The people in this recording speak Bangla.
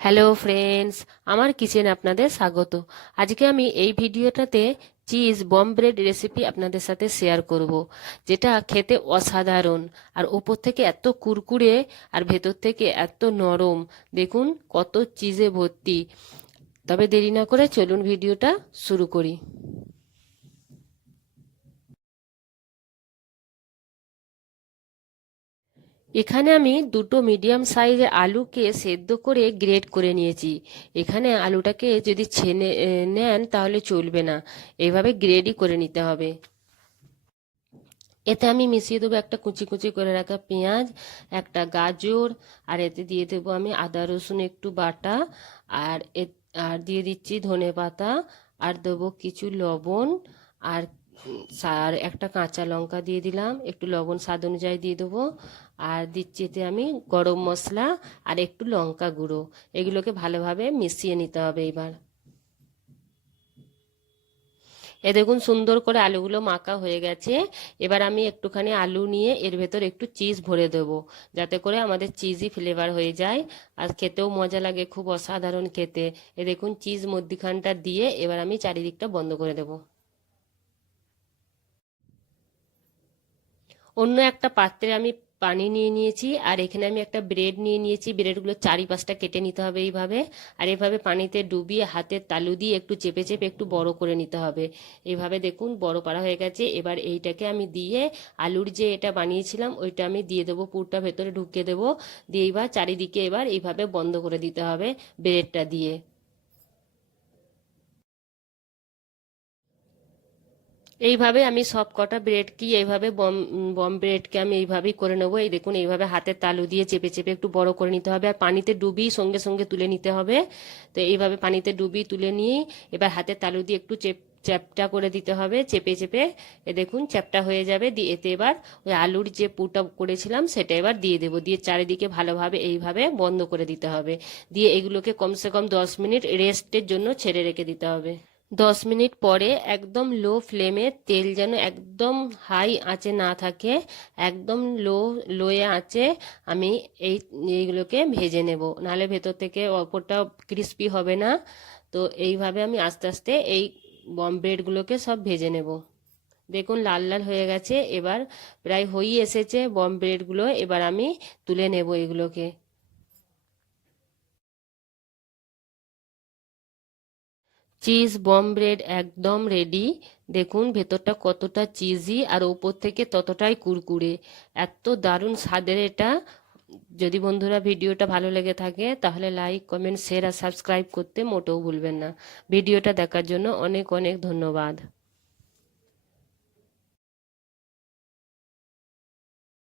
হ্যালো ফ্রেন্ডস, আমার কিচেনে আপনাদের স্বাগত। আজকে আমি এই ভিডিওটাতে চিজ বম ব্রেড রেসিপি আপনাদের সাথে শেয়ার করব, যেটা খেতে অসাধারণ। আর ওপর থেকে এত কুরকুরে আর ভেতর থেকে এত নরম। দেখুন কত চিজে ভর্তি। তবে দেরি না করে চলুন ভিডিওটা শুরু করি। এখানে আমি দুটো মিডিয়াম সাইজের আলুকে সেদ্ধ করে গ্রেট করে নিয়েছি। এখানে আলুটাকে যদি ছেনে নেন তাহলে চলবে না, এইভাবে গ্রেডই করে নিতে হবে। এতে আমি মিশিয়ে দেবো একটা কুচি কুচি করে রাখা পেঁয়াজ, একটা গাজর, আর এতে দিয়ে দেবো আমি আদা রসুন একটু বাটা, আর আর দিয়ে দিচ্ছি ধনে পাতা, আর দেবো কিছু লবণ, আর আর একটা কাঁচা লঙ্কা দিয়ে দিলাম, একটু লবণ স্বাদ অনুযায়ী দিয়ে দেবো, আর দিচ্ছি এতে আমি গরম মশলা আর একটু লঙ্কা গুঁড়ো। এগুলোকে ভালোভাবে মিশিয়ে নিতে হবে এবার। এ দেখুন সুন্দর করে আলুগুলো মাখা হয়ে গেছে। এবার আমি একটুখানি আলু নিয়ে এর ভেতর একটু চিজ ভরে দেবো, যাতে করে আমাদের চিজই ফ্লেভার হয়ে যায় আর খেতেও মজা লাগে, খুব অসাধারণ খেতে। এ দেখুন চিজ মধ্যিখানটা দিয়ে এবার আমি চারিদিকটা বন্ধ করে দেবো। অন্য একটা পাত্রে আমি পানি নিয়ে নিয়েছি, আর এখানে আমি একটা ব্রেড নিয়ে নিয়েছি। ব্রেডগুলো চারিপাশটা কেটে নিতে হবে এইভাবে, আর এইভাবে পানিতে ডুবিয়ে হাতের তালু দিয়ে একটু চেপে চেপে একটু বড় করে নিতে হবে। এইভাবে দেখুন বড় করা হয়ে গেছে। এবার এইটাকে আমি দিয়ে আলুর যে এটা বানিয়েছিলাম ওইটা আমি দিয়ে দেবো, পুরটা ভেতরে ঢুকিয়ে দেবো। দিয়ে এবার চারিদিকে এবার এইভাবে বন্ধ করে দিতে হবে ব্রেডটা দিয়ে। এইভাবে আমি সব কটা ব্রেড কি এইভাবে বম বম ব্রেডকে আমি এইভাবেই করে নেবো। এই দেখুন এইভাবে হাতের তালু দিয়ে চেপে চেপে একটু বড় করে নিতে হবে, আর পানিতে ডুবিয়ে সঙ্গে সঙ্গে তুলে নিতে হবে। তো এইভাবে পানিতে ডুবিয়ে তুলে নিয়ে এবার হাতের তালু দিয়ে একটু চ্যাপটা করে দিতে হবে, চেপে চেপে। এ দেখুন চ্যাপটা হয়ে যাবে। দিয়ে এতে এবার ওই আলুর যে পুরটা করেছিলাম সেটা এবার দিয়ে দেবো, দিয়ে চারিদিকে ভালোভাবে এইভাবে বন্ধ করে দিতে হবে। দিয়ে এগুলোকে কমসে কম 10 মিনিট রেস্টের জন্য ছেড়ে রেখে দিতে হবে। 10 মিনিট পরে একদম লো ফ্লেমে, তেল যেন একদম হাই আঁচে না থাকে, একদম লোয়ে আঁচে আমি এইগুলোকে ভেজে নেব, নাহলে ভেতর থেকে অপরটা ক্রিস্পি হবে না। তো এইভাবে আমি আস্তে আস্তে এই বম ব্রেডগুলোকে সব ভেজে নেব। দেখুন লাল লাল হয়ে গেছে, এবার প্রায় হয়েই এসেছে বম ব্রেডগুলো। এবার আমি তুলে নেব এগুলোকে। চিজ বম ব্রেড একদম রেডি। দেখুন ভেতরটা কতটা চিজি আর উপর থেকে ততটাই কুরকুরে, এত দারুণ স্বাদের এটা। যদি বন্ধুরা ভিডিওটা ভালো লেগে থাকে তাহলে লাইক কমেন্ট শেয়ার আর সাবস্ক্রাইব করতে মোটেও ভুলবেন না। ভিডিওটা দেখার জন্য অনেক অনেক ধন্যবাদ।